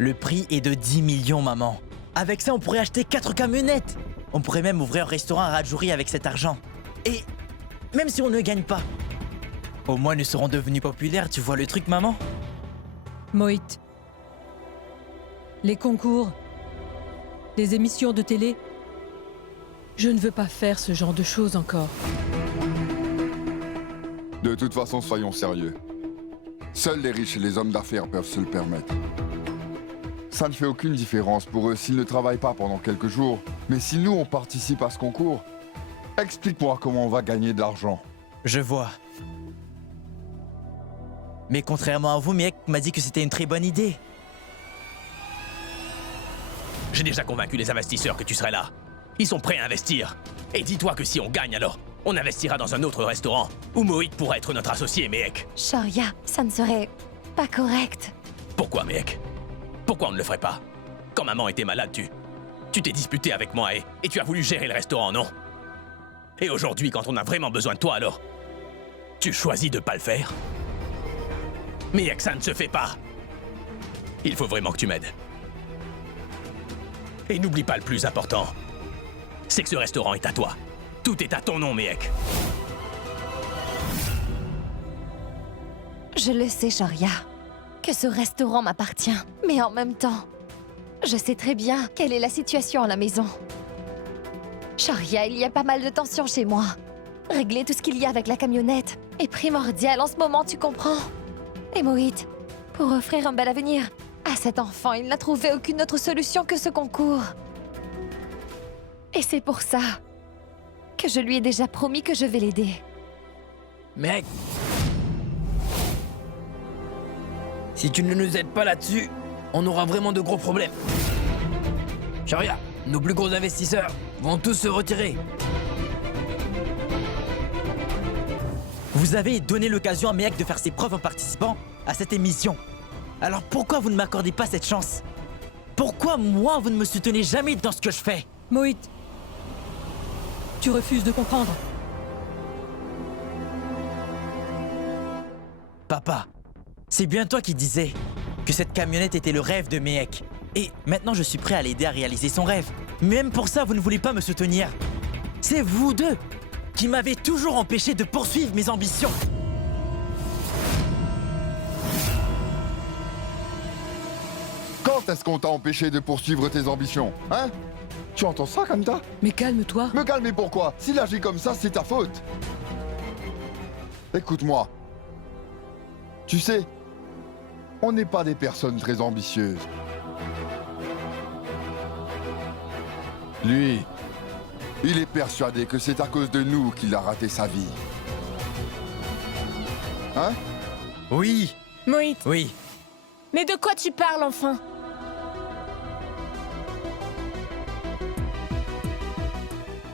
Le prix est de 10 millions, maman. Avec ça, on pourrait acheter 4 camionnettes. On pourrait même ouvrir un restaurant à Rajouri avec cet argent. Et même si on ne gagne pas, au moins nous serons devenus populaires, tu vois le truc, maman? Mohit. Les concours, les émissions de télé. Je ne veux pas faire ce genre de choses encore. De toute façon, soyons sérieux. Seuls les riches et les hommes d'affaires peuvent se le permettre. Ça ne fait aucune différence pour eux s'ils ne travaillent pas pendant quelques jours. Mais si nous, on participe à ce concours, explique-moi comment on va gagner de l'argent. Je vois. Mais contrairement à vous, Miek m'a dit que c'était une très bonne idée. J'ai déjà convaincu les investisseurs que tu serais là. Ils sont prêts à investir. Et dis-toi que si on gagne alors, on investira dans un autre restaurant où Mohit pourrait être notre associé, Mehek. Shaurya, ça ne serait pas correct. Pourquoi, Mehek? Pourquoi on ne le ferait pas? Quand maman était malade, tu t'es disputé avec moi et tu as voulu gérer le restaurant, non? Et aujourd'hui, quand on a vraiment besoin de toi, alors tu choisis de pas le faire? Mehek, ça ne se fait pas. Il faut vraiment que tu m'aides. Et n'oublie pas le plus important, c'est que ce restaurant est à toi. Tout est à ton nom, Mehek. Je le sais, Shaurya, que ce restaurant m'appartient. Mais en même temps, je sais très bien quelle est la situation à la maison. Shaurya, il y a pas mal de tensions chez moi. Régler tout ce qu'il y a avec la camionnette est primordial en ce moment, tu comprends? Et Mohit, pour offrir un bel avenir à cet enfant, il n'a trouvé aucune autre solution que ce concours. Et c'est pour ça que je lui ai déjà promis que je vais l'aider. Mec, si tu ne nous aides pas là-dessus, on aura vraiment de gros problèmes. Shaurya, nos plus gros investisseurs vont tous se retirer. Vous avez donné l'occasion à Mehek de faire ses preuves en participant à cette émission. Alors pourquoi vous ne m'accordez pas cette chance? Pourquoi moi, vous ne me soutenez jamais dans ce que je fais? Mohit, tu refuses de comprendre. Papa, c'est bien toi qui disais que cette camionnette était le rêve de Mehek. Et maintenant, je suis prêt à l'aider à réaliser son rêve. Même pour ça, vous ne voulez pas me soutenir. C'est vous deux qui m'avez toujours empêché de poursuivre mes ambitions. Quand est-ce qu'on t'a empêché de poursuivre tes ambitions, hein? Tu entends ça, Kanta? Mais calme-toi. Me calmer pourquoi? S'il agit comme ça, c'est ta faute. Écoute-moi. Tu sais, on n'est pas des personnes très ambitieuses. Lui, il est persuadé que c'est à cause de nous qu'il a raté sa vie. Hein? Oui, Mohit, oui. mais de quoi tu parles enfin?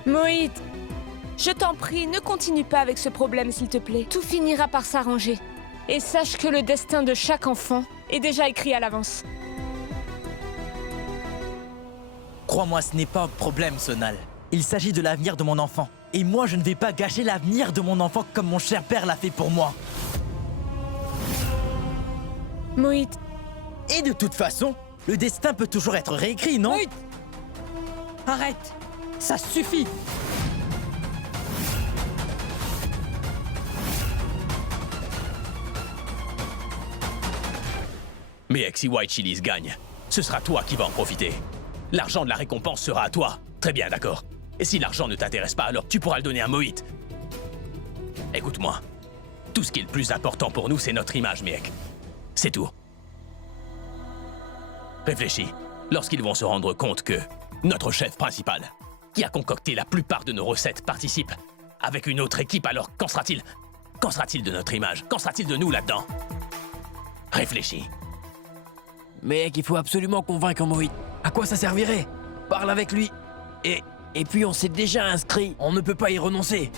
Mohit, je t'en prie, ne continue pas avec ce problème s'il te plaît. Tout finira par s'arranger. Et sache que le destin de chaque enfant est déjà écrit à l'avance. Crois-moi, ce n'est pas un problème, Sonal. Il s'agit de l'avenir de mon enfant. Et moi, je ne vais pas gâcher l'avenir de mon enfant comme mon cher père l'a fait pour moi. Mohit, Et de toute façon, le destin peut toujours être réécrit, non? Mohit, arrête. Ça suffit. Mehek, si White Chili's gagne, ce sera toi qui vas en profiter. L'argent de la récompense sera à toi. Très bien, d'accord. Et si l'argent ne t'intéresse pas, alors tu pourras le donner à Mohit. Écoute-moi. Tout ce qui est le plus important pour nous, c'est notre image, Mehek. C'est tout. Réfléchis. Lorsqu'ils vont se rendre compte que notre chef principal, qui a concocté la plupart de nos recettes, participe avec une autre équipe, alors qu'en sera-t-il? Qu'en sera-t-il de notre image? Qu'en sera-t-il de nous là-dedans? Réfléchis. Mec, il faut absolument convaincre Mohit. À quoi ça servirait? Parle avec lui. Et puis on s'est déjà inscrit. On ne peut pas y renoncer.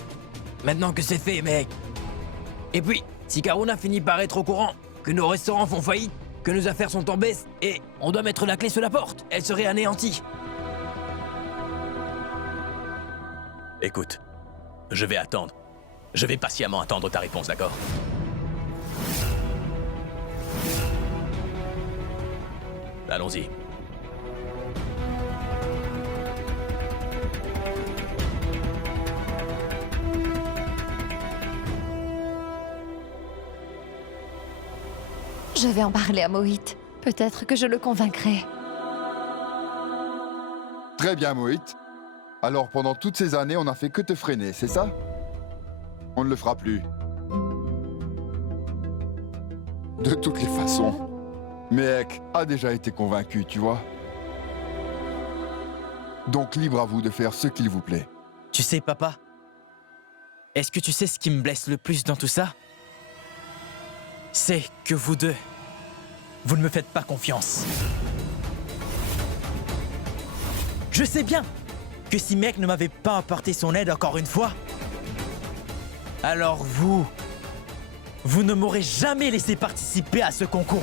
Maintenant que c'est fait, mec. Et puis, si Karuna finit par être au courant que nos restaurants font faillite, que nos affaires sont en baisse, et on doit mettre la clé sous la porte, elle serait anéantie. Écoute, je vais attendre. Je vais patiemment attendre ta réponse, d'accord? Allons-y. Je vais en parler à Mohit. Peut-être que je le convaincrai. Très bien, Mohit. Alors, pendant toutes ces années, on n'a fait que te freiner, c'est ça? On ne le fera plus. De toutes les façons, Mehek a déjà été convaincu, tu vois. Donc, libre à vous de faire ce qu'il vous plaît. Tu sais, papa, est-ce que tu sais ce qui me blesse le plus dans tout ça? C'est que vous deux, vous ne me faites pas confiance. Je sais bien que si Mehek ne m'avait pas apporté son aide encore une fois, alors vous ne m'aurez jamais laissé participer à ce concours.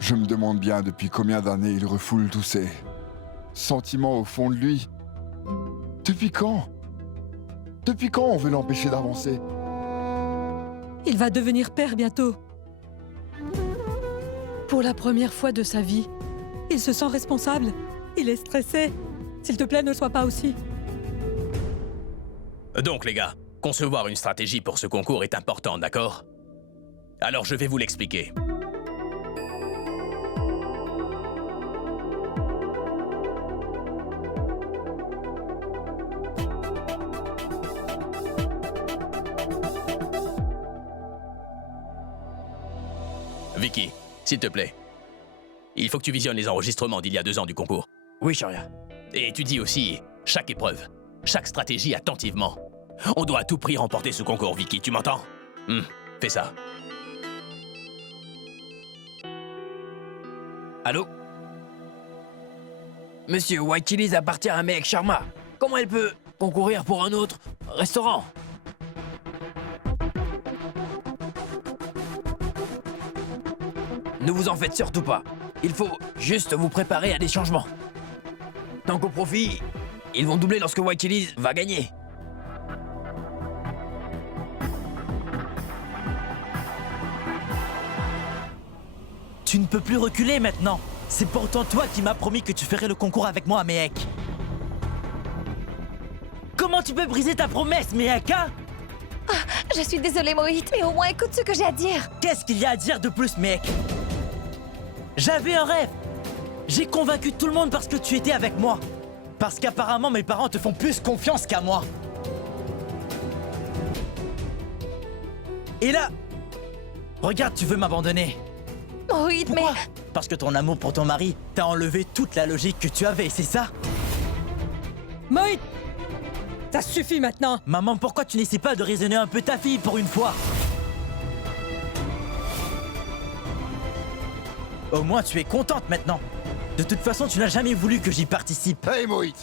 Je me demande bien depuis combien d'années il refoule tous ces sentiments au fond de lui. Depuis quand? Depuis quand on veut l'empêcher d'avancer? Il va devenir père bientôt. Pour la première fois de sa vie, il se sent responsable. Il est stressé. S'il te plaît, ne sois pas aussi. Donc les gars, concevoir une stratégie pour ce concours est important, d'accord? Alors je vais vous l'expliquer. Vicky, s'il te plaît. Il faut que tu visionnes les enregistrements d'il y a 2 ans du concours. Oui, Sharia. Et étudie aussi chaque épreuve, chaque stratégie attentivement. On doit à tout prix remporter ce concours, Vicky, tu m'entends? Fais ça. Allô? Monsieur, White Chili's appartient à Mehek Sharma. Comment elle peut concourir pour un autre restaurant? Ne vous en faites surtout pas. Il faut juste vous préparer à des changements. Tant qu'au profit, ils vont doubler lorsque White Chili's va gagner. Tu ne peux plus reculer maintenant. C'est pourtant toi qui m'as promis que tu ferais le concours avec moi, Mehek. Comment tu peux briser ta promesse, Mehek, hein? Je suis désolée, Mohit, mais au moins écoute ce que j'ai à dire. Qu'est-ce qu'il y a à dire de plus, Mehek? J'avais un rêve. J'ai convaincu tout le monde parce que tu étais avec moi. Parce qu'apparemment, mes parents te font plus confiance qu'à moi. Et là, regarde, tu veux m'abandonner. Mohit, mais... Pourquoi? Parce que ton amour pour ton mari t'a enlevé toute la logique que tu avais, c'est ça? Mohit! Ça suffit maintenant! Maman, pourquoi tu n'essaies pas de raisonner un peu ta fille pour une fois? Au moins, tu es contente maintenant. De toute façon, tu n'as jamais voulu que j'y participe. Hey, Mohit!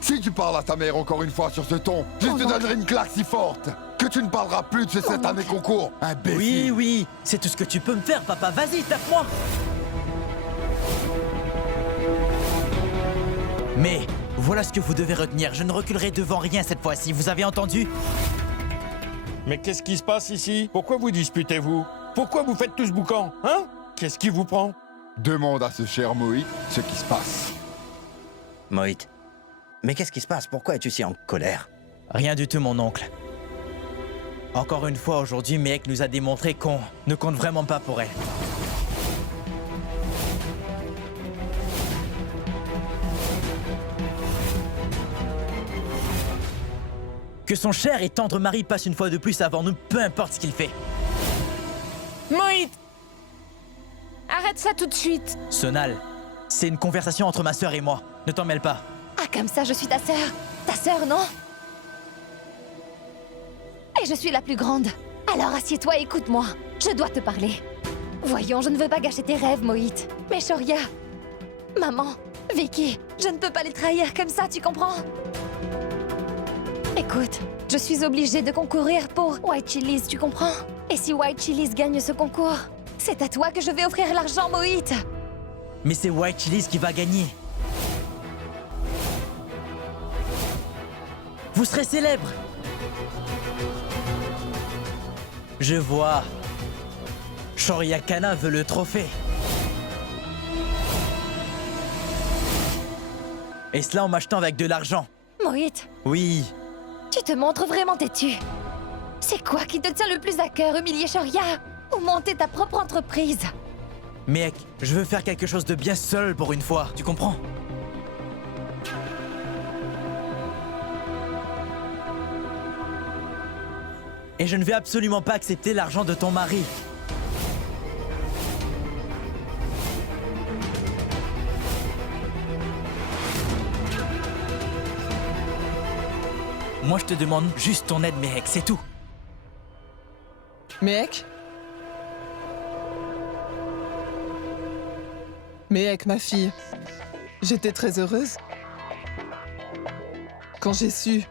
Si tu parles à ta mère encore une fois sur ce ton, je te donnerai une claque si forte que tu ne parleras plus de cette année concours, imbécile! Oui, oui, c'est tout ce que tu peux me faire, papa. Vas-y, tape-moi! Mais voilà ce que vous devez retenir. Je ne reculerai devant rien cette fois-ci. Vous avez entendu? Mais qu'est-ce qui se passe ici? Pourquoi vous disputez-vous? Pourquoi vous faites tout ce boucan? Hein? Qu'est-ce qui vous prend? Demande à ce cher Mohit ce qui se passe. Mohit, mais qu'est-ce qui se passe? Pourquoi es-tu si en colère? Rien du tout, mon oncle. Encore une fois, aujourd'hui, Mehek nous a démontré qu'on ne compte vraiment pas pour elle. Que son cher et tendre mari passe une fois de plus avant nous, peu importe ce qu'il fait. Mohit! Arrête ça tout de suite! Sonal, c'est une conversation entre ma sœur et moi. Ne t'en mêle pas. Ah, comme ça, je suis ta sœur. Ta sœur, non? Et je suis la plus grande. Alors assieds-toi et écoute-moi. Je dois te parler. Voyons, je ne veux pas gâcher tes rêves, Mohit. Mais Shoria, maman, Vicky, je ne peux pas les trahir comme ça, tu comprends? Écoute, je suis obligée de concourir pour White Chili's, tu comprends? Et si White Chili's gagne ce concours, c'est à toi que je vais offrir l'argent, Mohit. Mais c'est White Chili's qui va gagner. Vous serez célèbre. Je vois. Shoria Kana veut le trophée. Et cela en m'achetant avec de l'argent. Mohit, Oui. tu te montres vraiment têtu. C'est quoi qui te tient le plus à cœur, humilier Shoria ou monter ta propre entreprise? Mec, je veux faire quelque chose de bien seul pour une fois, tu comprends? Et je ne vais absolument pas accepter l'argent de ton mari. Moi, je te demande juste ton aide, mec, c'est tout. Mehek? Mehek, ma fille, j'étais très heureuse quand j'ai su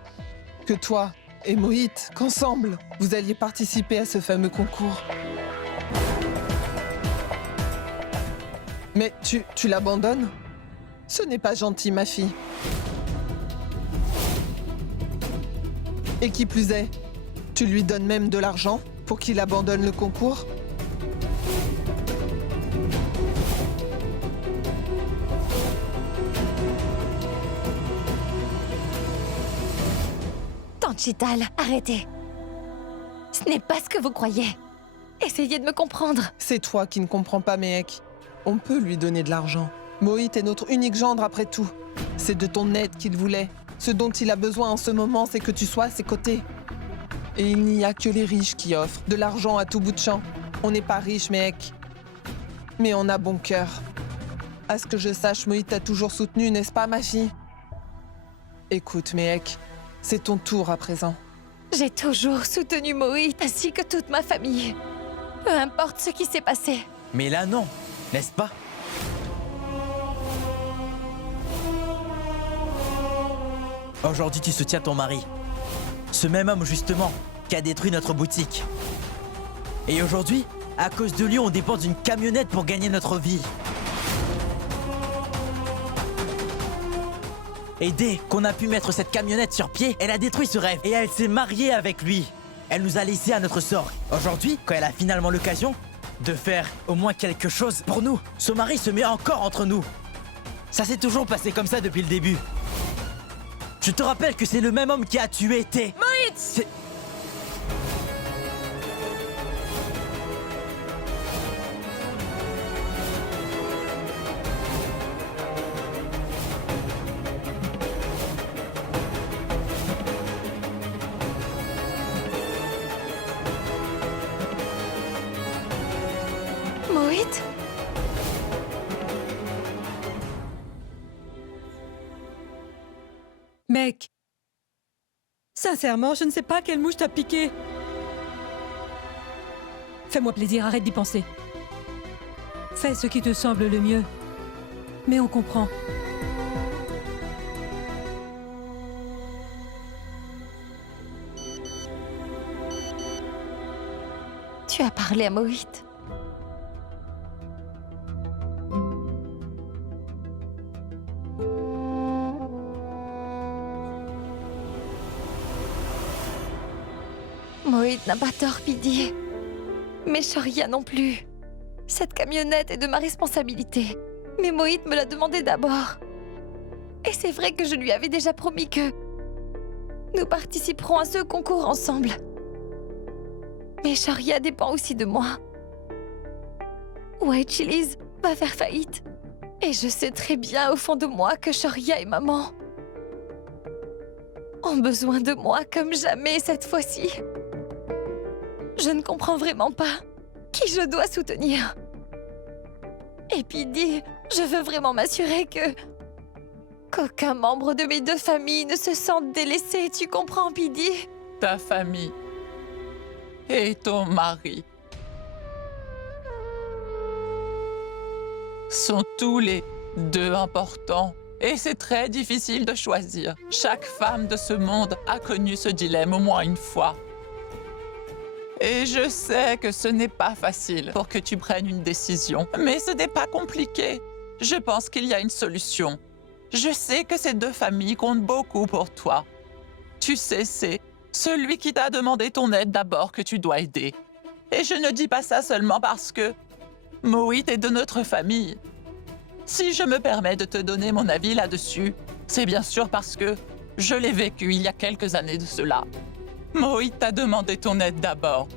que toi et Mohit, qu'ensemble, vous alliez participer à ce fameux concours. Mais tu l'abandonnes? Ce n'est pas gentil, ma fille. Et qui plus est, tu lui donnes même de l'argent pour qu'il abandonne le concours? Tante Chital, arrêtez. Ce n'est pas ce que vous croyez. Essayez de me comprendre. C'est toi qui ne comprends pas, Mehek. On peut lui donner de l'argent. Mohit est notre unique gendre après tout. C'est de ton aide qu'il voulait. Ce dont il a besoin en ce moment, c'est que tu sois à ses côtés. Et il n'y a que les riches qui offrent de l'argent à tout bout de champ. On n'est pas riche, Mehek. Mais on a bon cœur. À ce que je sache, Mohit t'a toujours soutenu, n'est-ce pas, ma fille? Écoute, Mehek, c'est ton tour à présent. J'ai toujours soutenu Mohit ainsi que toute ma famille. Peu importe ce qui s'est passé. Mais là, non, n'est-ce pas? Aujourd'hui, tu soutiens ton mari. Ce même homme, justement, qui a détruit notre boutique. Et aujourd'hui, à cause de lui, on dépend d'une camionnette pour gagner notre vie. Et dès qu'on a pu mettre cette camionnette sur pied, elle a détruit ce rêve. Et elle s'est mariée avec lui. Elle nous a laissés à notre sort. Aujourd'hui, quand elle a finalement l'occasion de faire au moins quelque chose pour nous, son mari se met encore entre nous. Ça s'est toujours passé comme ça depuis le début. Je te rappelle que c'est le même homme qui a tué T. Mohit! C'est... Mohit? Mec, sincèrement, je ne sais pas quelle mouche t'a piqué. Fais-moi plaisir, arrête d'y penser. Fais ce qui te semble le mieux. Mais on comprend. Tu as parlé à Mohit. Mohit n'a pas tort, Pidi. Mais Shoria non plus. Cette camionnette est de ma responsabilité. Mais Mohit me l'a demandé d'abord. Et c'est vrai que je lui avais déjà promis que nous participerons à ce concours ensemble. Mais Shoria dépend aussi de moi. White Chili's va faire faillite. Et je sais très bien au fond de moi que Shoria et maman ont besoin de moi comme jamais cette fois-ci. Je ne comprends vraiment pas qui je dois soutenir. Et Pidi, je veux vraiment m'assurer qu'aucun membre de mes deux familles ne se sente délaissé, tu comprends, Pidi? Ta famille et ton mari. sont tous les deux importants. Et c'est très difficile de choisir. Chaque femme de ce monde a connu ce dilemme au moins une fois. Et je sais que ce n'est pas facile pour que tu prennes une décision, mais ce n'est pas compliqué. Je pense qu'il y a une solution. Je sais que ces deux familles comptent beaucoup pour toi. Tu sais, c'est celui qui t'a demandé ton aide d'abord que tu dois aider. Et je ne dis pas ça seulement parce que Moït est de notre famille. Si je me permets de te donner mon avis là-dessus, c'est bien sûr parce que je l'ai vécu il y a quelques années de cela. Moït t'a demandé ton aide d'abord.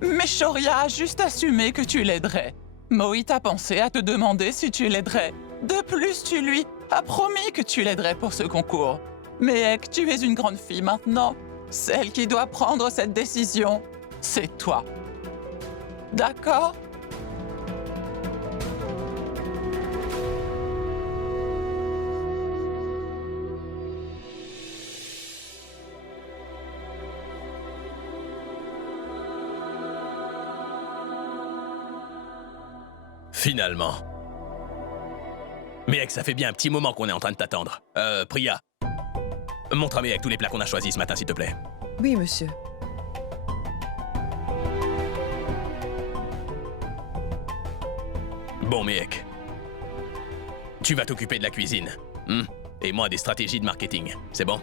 Mais Shoria a juste assumé que tu l'aiderais. Moït a pensé à te demander si tu l'aiderais. De plus, tu lui as promis que tu l'aiderais pour ce concours. Mais Ek, tu es une grande fille maintenant. Celle qui doit prendre cette décision, c'est toi. D'accord ? Finalement. Méhek, ça fait bien un petit moment qu'on est en train de t'attendre. Priya, montre à Méhek tous les plats qu'on a choisis ce matin, s'il te plaît. Oui, monsieur. Bon, Méhek. Tu vas t'occuper de la cuisine. Et moi, des stratégies de marketing. C'est bon?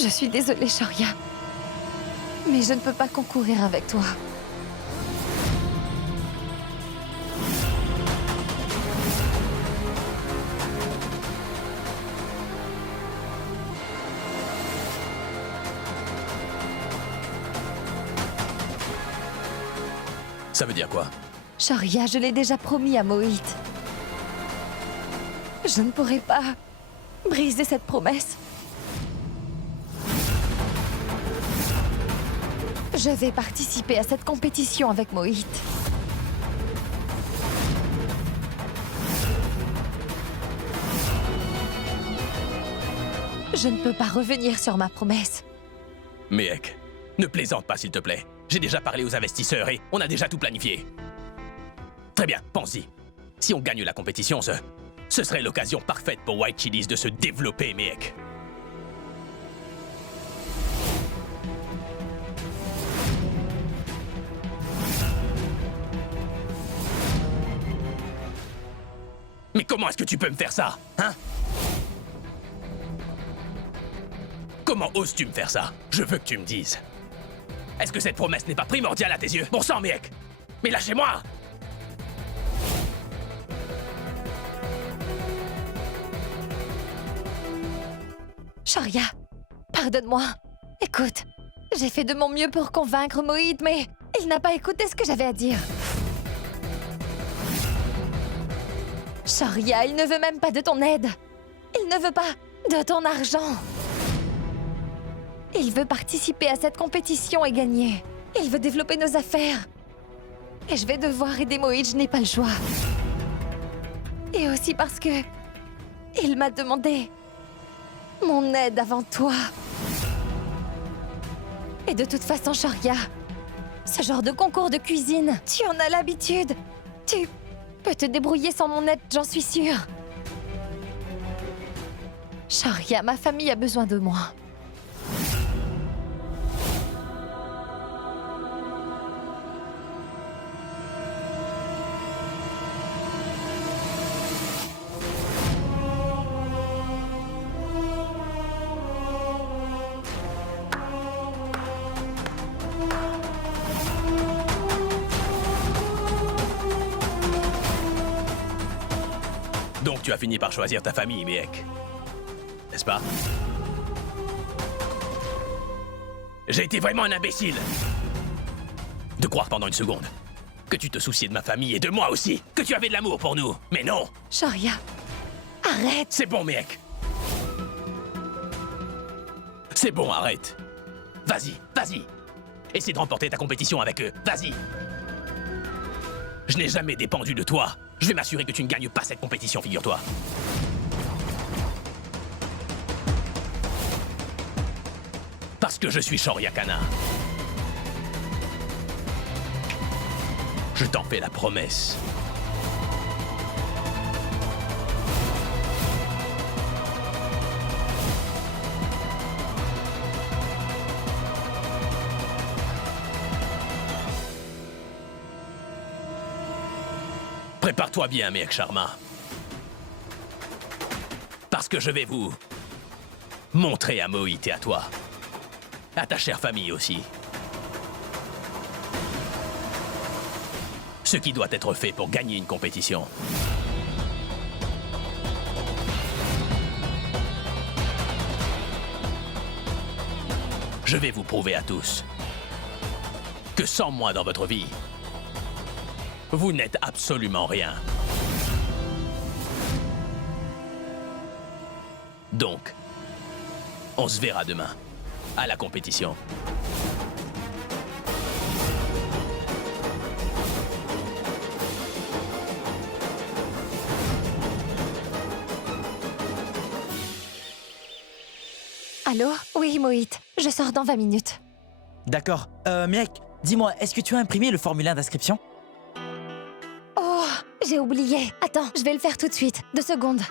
Je suis désolée, Shoria. Mais je ne peux pas concourir avec toi. Ça veut dire quoi? Shoria, je l'ai déjà promis à Moït. Je ne pourrai pas briser cette promesse. Je vais participer à cette compétition avec Moït. Je ne peux pas revenir sur ma promesse. Méhek, ne plaisante pas, s'il te plaît. J'ai déjà parlé aux investisseurs et on a déjà tout planifié. Très bien, pense-y. Si on gagne la compétition, ce serait l'occasion parfaite pour White Chili's de se développer, Méhek. Mais comment est-ce que tu peux me faire ça, hein? Comment oses-tu me faire ça? Je veux que tu me dises. Est-ce que cette promesse n'est pas primordiale à tes yeux? Bon sang, Méhek! Mais lâchez-moi! Shoria, pardonne-moi. Écoute, j'ai fait de mon mieux pour convaincre Moït, mais il n'a pas écouté ce que j'avais à dire. Shoria, il ne veut même pas de ton aide. Il ne veut pas de ton argent. Il veut participer à cette compétition et gagner. Il veut développer nos affaires. Et je vais devoir aider Moït, je n'ai pas le choix. Et aussi parce que il m'a demandé mon aide avant toi. Et de toute façon, Shoria, ce genre de concours de cuisine, tu en as l'habitude. Tu peux te débrouiller sans mon aide, j'en suis sûre. Shoria, ma famille a besoin de moi. Donc tu as fini par choisir ta famille, Méhek. N'est-ce pas? J'ai été vraiment un imbécile de croire pendant une seconde que tu te souciais de ma famille et de moi aussi, que tu avais de l'amour pour nous. Mais non! Shoria, arrête! C'est bon, Méhek. C'est bon, arrête. Vas-y, vas-y. Essaie de remporter ta compétition avec eux. Vas-y. Je n'ai jamais dépendu de toi. Je vais m'assurer que tu ne gagnes pas cette compétition, figure-toi. Parce que je suis Shoryakana. Je t'en fais la promesse. Prépare-toi bien, Mehek Sharma. Parce que je vais vous montrer à Mohit et à toi. À ta chère famille aussi. Ce qui doit être fait pour gagner une compétition. Je vais vous prouver à tous que sans moi dans votre vie, vous n'êtes absolument rien. Donc, on se verra demain, à la compétition. Allô? Oui, Mohit. Je sors dans 20 minutes. D'accord. Mehek, dis-moi, est-ce que tu as imprimé le formulaire d'inscription? Oh, j'ai oublié. Attends, je vais le faire tout de suite. 2 secondes.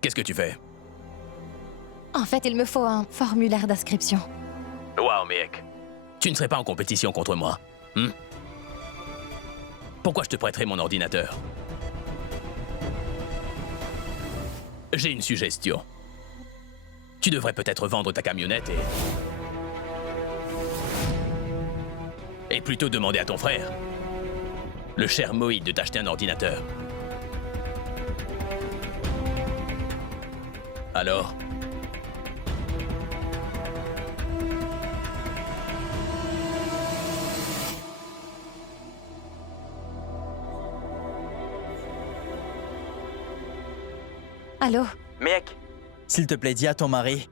Qu'est-ce que tu fais? En fait, il me faut un formulaire d'inscription. Waouh, Mehek. Tu ne serais pas en compétition contre moi, Pourquoi je te prêterais mon ordinateur? J'ai une suggestion. Tu devrais peut-être vendre ta camionnette et plutôt demander à ton frère, le cher Mohit, de t'acheter un ordinateur. Alors? Allô? Mehek, s'il te plaît, dis à ton mari,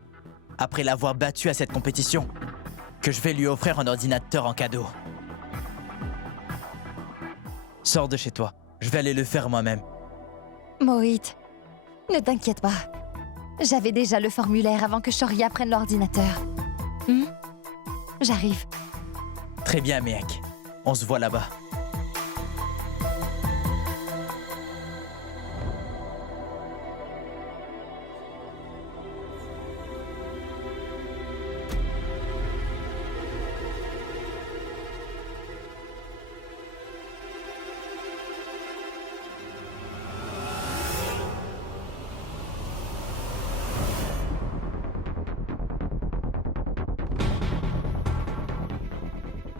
après l'avoir battu à cette compétition, que je vais lui offrir un ordinateur en cadeau. Sors de chez toi, je vais aller le faire moi-même. Mohit, ne t'inquiète pas. J'avais déjà le formulaire avant que Shorya prenne l'ordinateur. J'arrive. Très bien, Mehek. On se voit là-bas.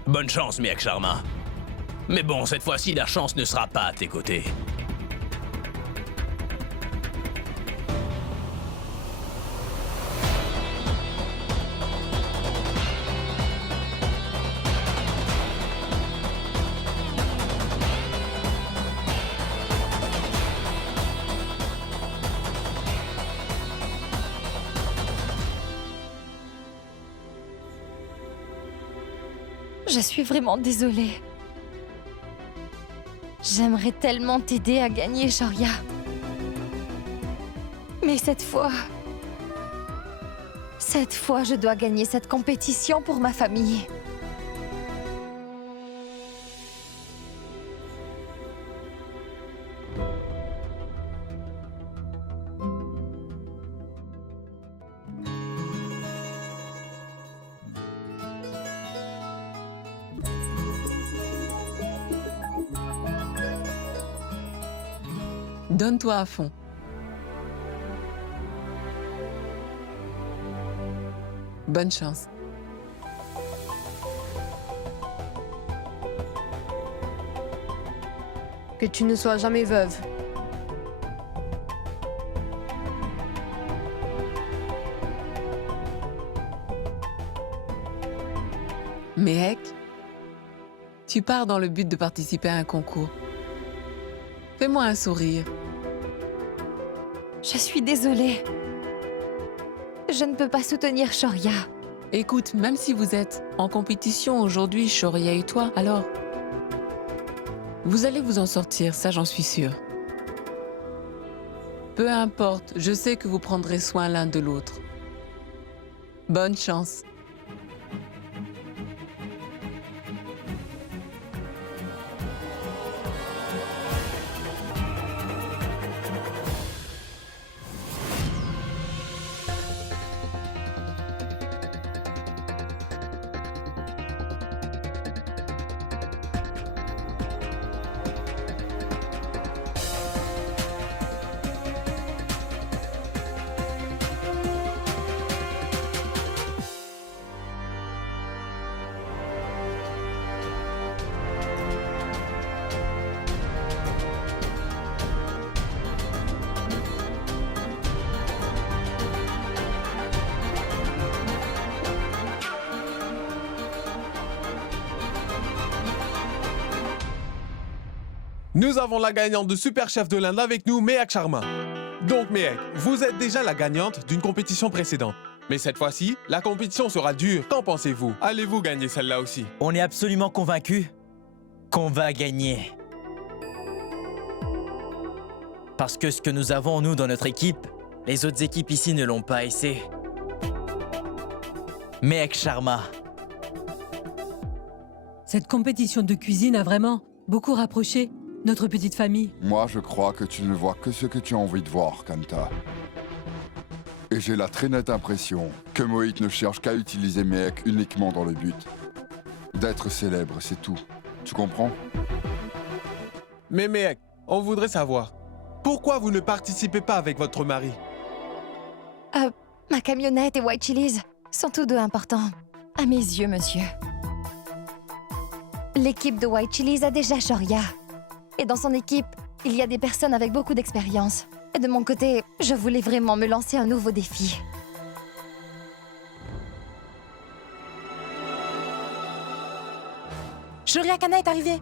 Bonne chance, Mehek Sharma. Mais bon, cette fois-ci, la chance ne sera pas à tes côtés. Je suis vraiment désolée. J'aimerais tellement t'aider à gagner, Shorya. Mais cette fois, je dois gagner cette compétition pour ma famille. Donne-toi à fond. Bonne chance. Que tu ne sois jamais veuve. Mehek, tu pars dans le but de participer à un concours. Fais-moi un sourire. Je suis désolée. Je ne peux pas soutenir Shoria. Écoute, même si vous êtes en compétition aujourd'hui, Shoria et toi, alors... Vous allez vous en sortir, ça j'en suis sûre. Peu importe, je sais que vous prendrez soin l'un de l'autre. Bonne chance. Nous avons la gagnante de Super Chef de l'Inde avec nous, Mehak Sharma. Donc Mehak, vous êtes déjà la gagnante d'une compétition précédente. Mais cette fois-ci, la compétition sera dure. Qu'en pensez-vous? Allez-vous gagner celle-là aussi? On est absolument convaincus qu'on va gagner. Parce que ce que nous avons, nous, dans notre équipe, les autres équipes ici ne l'ont pas, et c'est... Mehak Sharma. Cette compétition de cuisine a vraiment beaucoup rapproché notre petite famille. Moi, je crois que tu ne vois que ce que tu as envie de voir, Kanta. Et j'ai la très nette impression que Mohit ne cherche qu'à utiliser Mehak uniquement dans le but d'être célèbre, c'est tout. Tu comprends? Mais Mehak, on voudrait savoir, pourquoi vous ne participez pas avec votre mari? Ma camionnette et White Chili's sont tous deux importants. À mes yeux, monsieur. L'équipe de White Chili's a déjà Shoria. Et dans son équipe, il y a des personnes avec beaucoup d'expérience. Et de mon côté, je voulais vraiment me lancer un nouveau défi. Shoria Kana est arrivée.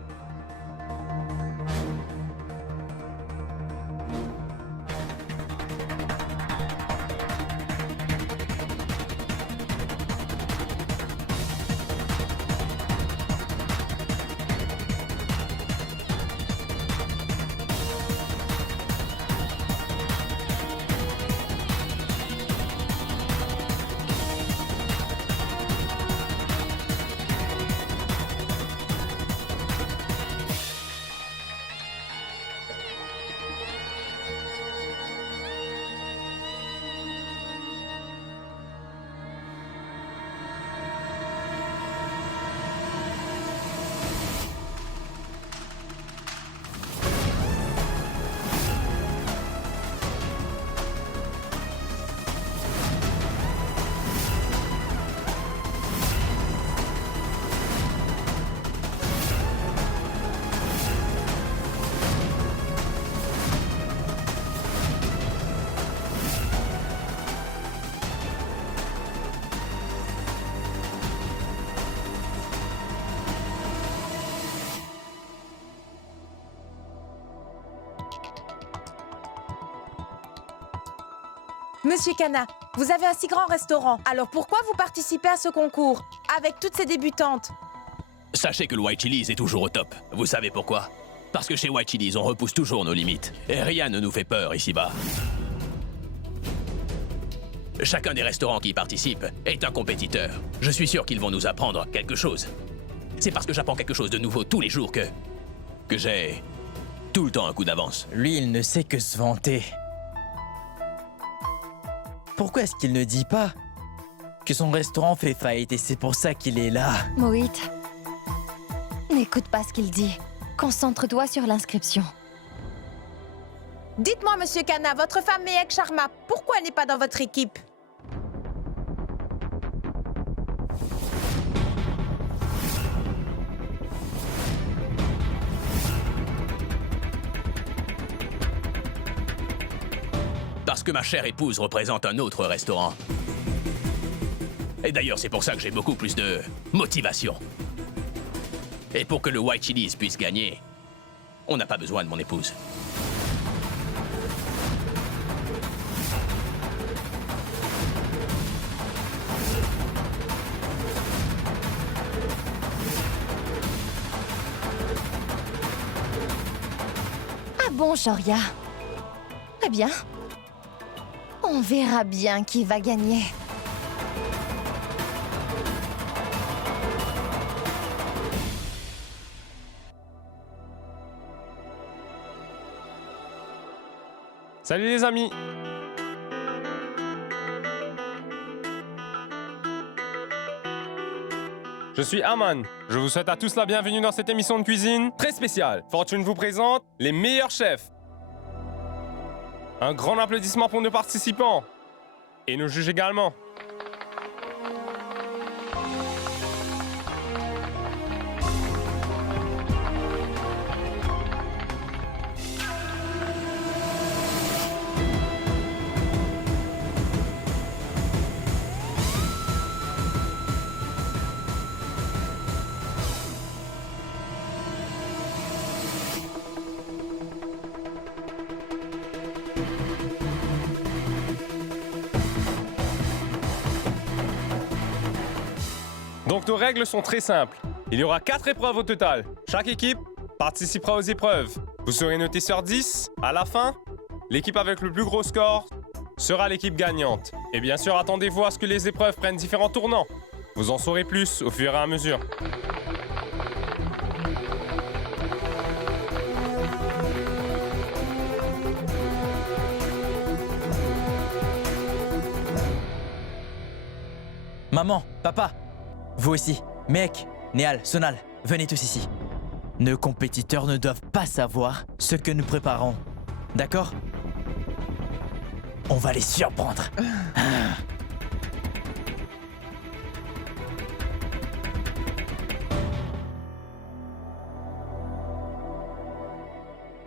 Monsieur Kana, vous avez un si grand restaurant, alors pourquoi vous participez à ce concours, avec toutes ces débutantes? Sachez que le White Chili's est toujours au top. Vous savez pourquoi? Parce que chez White Chili's, on repousse toujours nos limites. Et rien ne nous fait peur ici-bas. Chacun des restaurants qui y participent est un compétiteur. Je suis sûr qu'ils vont nous apprendre quelque chose. C'est parce que j'apprends quelque chose de nouveau tous les jours que j'ai tout le temps un coup d'avance. Lui, il ne sait que se vanter. Pourquoi est-ce qu'il ne dit pas que son restaurant fait faillite et c'est pour ça qu'il est là? Mohit, n'écoute pas ce qu'il dit. Concentre-toi sur l'inscription. Dites-moi, Monsieur Kana, votre femme Mehak Sharma, pourquoi elle n'est pas dans votre équipe? Parce que ma chère épouse représente un autre restaurant. Et d'ailleurs, c'est pour ça que j'ai beaucoup plus de motivation. Et pour que le White Chili's puisse gagner, on n'a pas besoin de mon épouse. bon, Shoria. Très bien. On verra bien qui va gagner. Salut les amis! Je suis Aman. Je vous souhaite à tous la bienvenue dans cette émission de cuisine très spéciale. Fortune vous présente les meilleurs chefs. Un grand applaudissement pour nos participants. Et nos juges également. Donc nos règles sont très simples. Il y aura 4 épreuves au total. Chaque équipe participera aux épreuves. Vous serez noté sur 10. À la fin, l'équipe avec le plus gros score sera l'équipe gagnante. Et bien sûr, attendez-vous à ce que les épreuves prennent différents tournants. Vous en saurez plus au fur et à mesure. Maman, papa, vous aussi, Mehek, Néal, Sonal, venez tous ici. Nos compétiteurs ne doivent pas savoir ce que nous préparons. D'accord? On va les surprendre.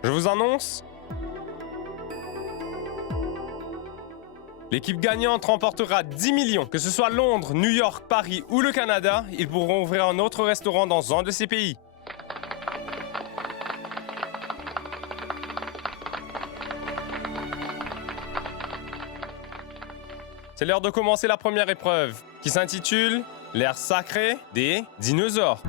Je vous annonce. L'équipe gagnante remportera 10 millions. Que ce soit Londres, New York, Paris ou le Canada, ils pourront ouvrir un autre restaurant dans un de ces pays. C'est l'heure de commencer la première épreuve, qui s'intitule « L'air sacré des dinosaures ».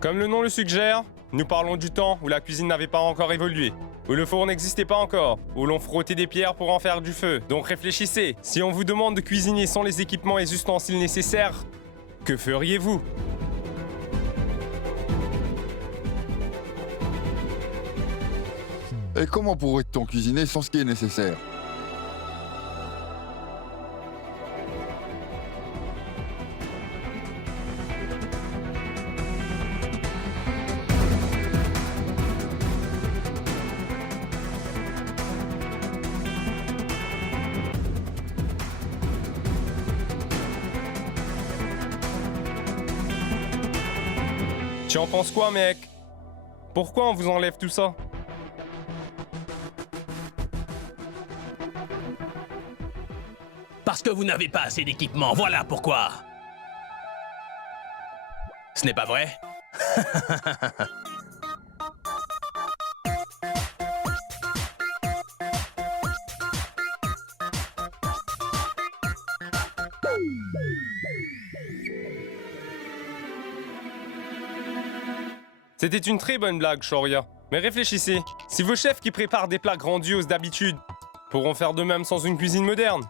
Comme le nom le suggère, nous parlons du temps où la cuisine n'avait pas encore évolué, où le four n'existait pas encore, où l'on frottait des pierres pour en faire du feu. Donc réfléchissez, si on vous demande de cuisiner sans les équipements et ustensiles nécessaires, que feriez-vous ? Et comment pourrait-on cuisiner sans ce qui est nécessaire? Tu en penses quoi, mec? Pourquoi on vous enlève tout ça? Parce que vous n'avez pas assez d'équipement, voilà pourquoi. Ce n'est pas vrai? C'était une très bonne blague, Shoria. Mais réfléchissez, si vos chefs qui préparent des plats grandioses d'habitude pourront faire de même sans une cuisine moderne,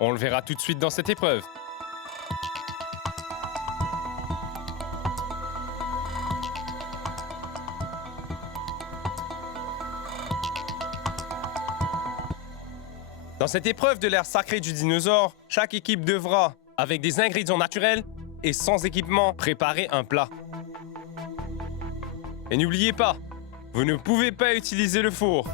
on le verra tout de suite dans cette épreuve. Dans cette épreuve de l'ère sacrée du dinosaure, chaque équipe devra, avec des ingrédients naturels et sans équipement, préparer un plat. Et n'oubliez pas, vous ne pouvez pas utiliser le four.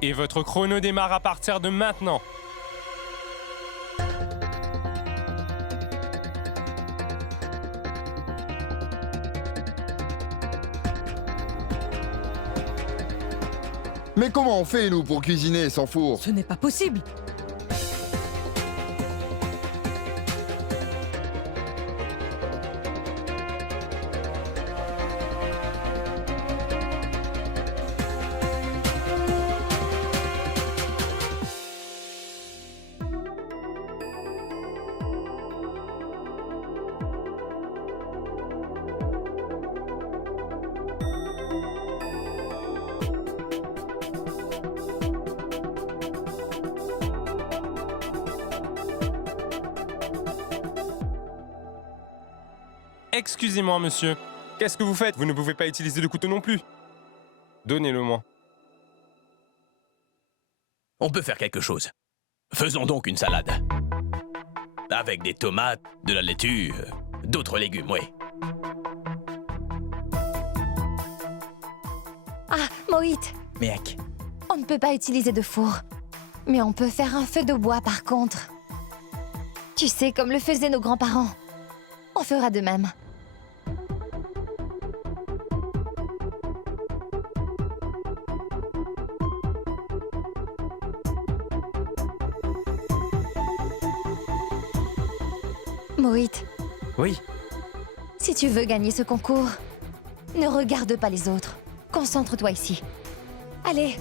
Et votre chrono démarre à partir de maintenant. Mais comment on fait, nous, pour cuisiner sans four? Ce n'est pas possible. Excusez-moi, monsieur. Qu'est-ce que vous faites? Vous ne pouvez pas utiliser le couteau non plus. Donnez-le-moi. On peut faire quelque chose. Faisons donc une salade. Avec des tomates, de la laitue, d'autres légumes, oui. Ah, Mohit, Mehek, on ne peut pas utiliser de four. Mais on peut faire un feu de bois par contre. Tu sais, comme le faisaient nos grands-parents. On fera de même. Mohit, oui, si tu veux gagner ce concours, ne regarde pas les autres. Concentre-toi ici. Allez.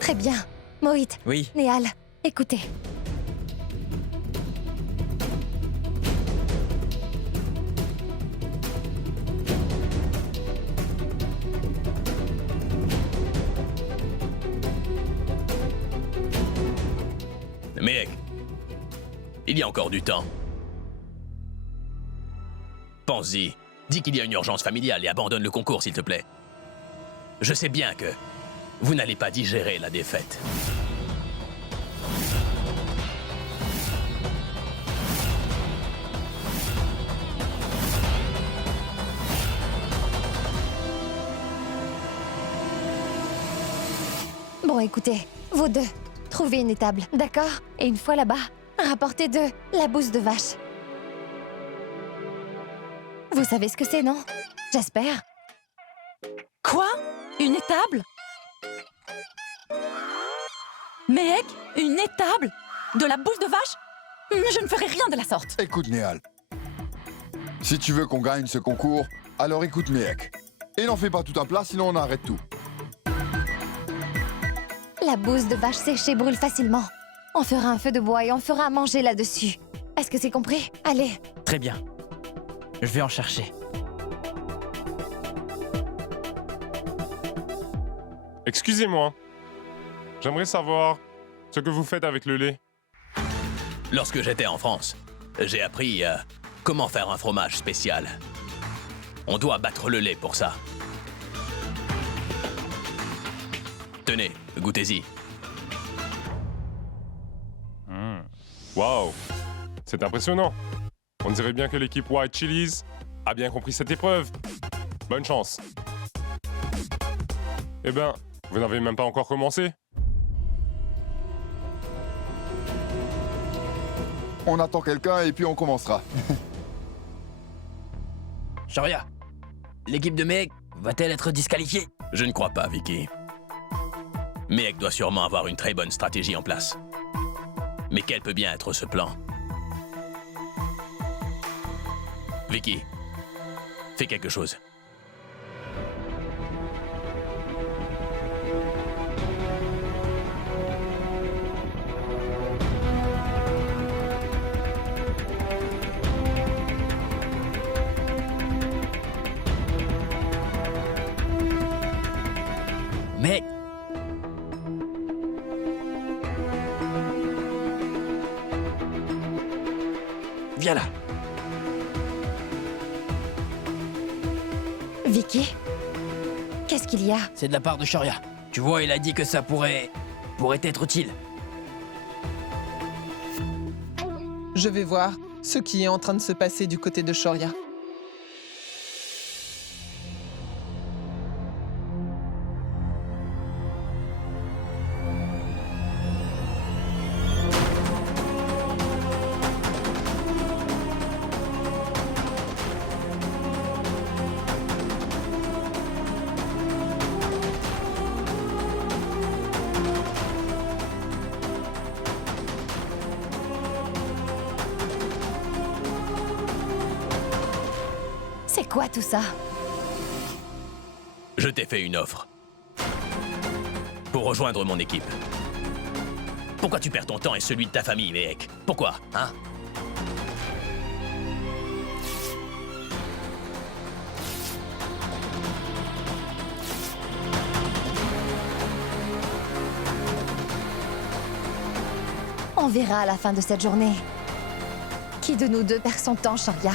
Très bien. Mohit. Oui. Néhal, écoutez. Mehek, il y a encore du temps. Pense-y. Dis qu'il y a une urgence familiale et abandonne le concours, s'il te plaît. Je sais bien que vous n'allez pas digérer la défaite. Bon, écoutez, vous deux, trouvez une étable, d'accord? Et une fois là-bas, rapportez de la bouse de vache. Vous savez ce que c'est, non? J'espère. Quoi? Une étable? Mehek, une étable? De la bouse de vache? Je ne ferai rien de la sorte. Écoute, Néhal. Si tu veux qu'on gagne ce concours, alors écoute Mehek. Et n'en fais pas tout un plat, sinon on arrête tout. La bouse de vache séchée brûle facilement. On fera un feu de bois et on fera à manger là-dessus. Est-ce que c'est compris? Allez. Très bien. Je vais en chercher. Excusez-moi. J'aimerais savoir ce que vous faites avec le lait. Lorsque j'étais en France, j'ai appris comment faire un fromage spécial. On doit battre le lait pour ça. Tenez, goûtez-y. Waouh, c'est impressionnant. On dirait bien que l'équipe White Chilies a bien compris cette épreuve. Bonne chance. Eh ben, vous n'avez même pas encore commencé. On attend quelqu'un et puis on commencera. Shoria, l'équipe de Mehek va-t-elle être disqualifiée? Je ne crois pas, Vicky. Mehek doit sûrement avoir une très bonne stratégie en place. Mais quel peut bien être ce plan? Vicky, fais quelque chose. Mais... Viens là. Vicky? Qu'est-ce qu'il y a? C'est de la part de Shoria. Tu vois, il a dit que ça pourrait être utile. Je vais voir ce qui est en train de se passer du côté de Shoria. C'est quoi tout ça? Je t'ai fait une offre. Pour rejoindre mon équipe. Pourquoi tu perds ton temps et celui de ta famille, Mehek? Pourquoi, hein? On On verra à la fin de cette journée. Qui de nous deux perd son temps, Sharia?